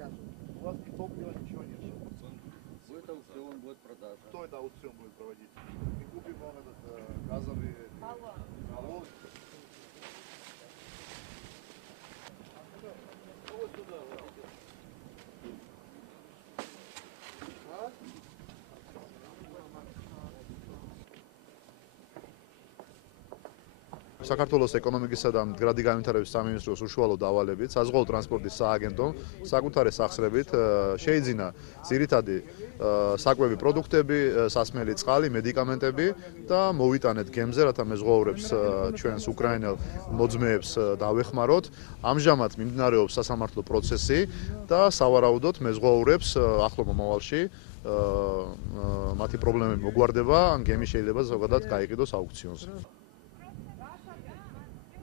У вас не топлива, ничего нет. Будет аукцион, будет продажа. Кто это аукцион будет проводить? Мы купим вам этот газовый баллон. Вот сюда, вот. საქართველოს ეკონომიკისა და მდგრადი განვითარების სამინისტროს უშუალო დავალებით საზღვაო ტრანსპორტის სააგენტომ საკუთარი სახსრებით შეიძინა ძირითადი საკვები პროდუქტები, სასმელი წყალი, მედიკამენტები და მოვიტანეთ გემზე, რათა მეზღვაურებს ჩვენს უკრაინელ მოძმეებს დავეხმაროთ. ამჟამად მიმდინარეობს სასამართლო პროცესი და სავარაუდოდ მეზღვაურებს ახლო მომავალში მათი პრობლემები მოგვარდება, ან გემი შეიძლება ზოგადად გაიყიდოს აუქციონზე.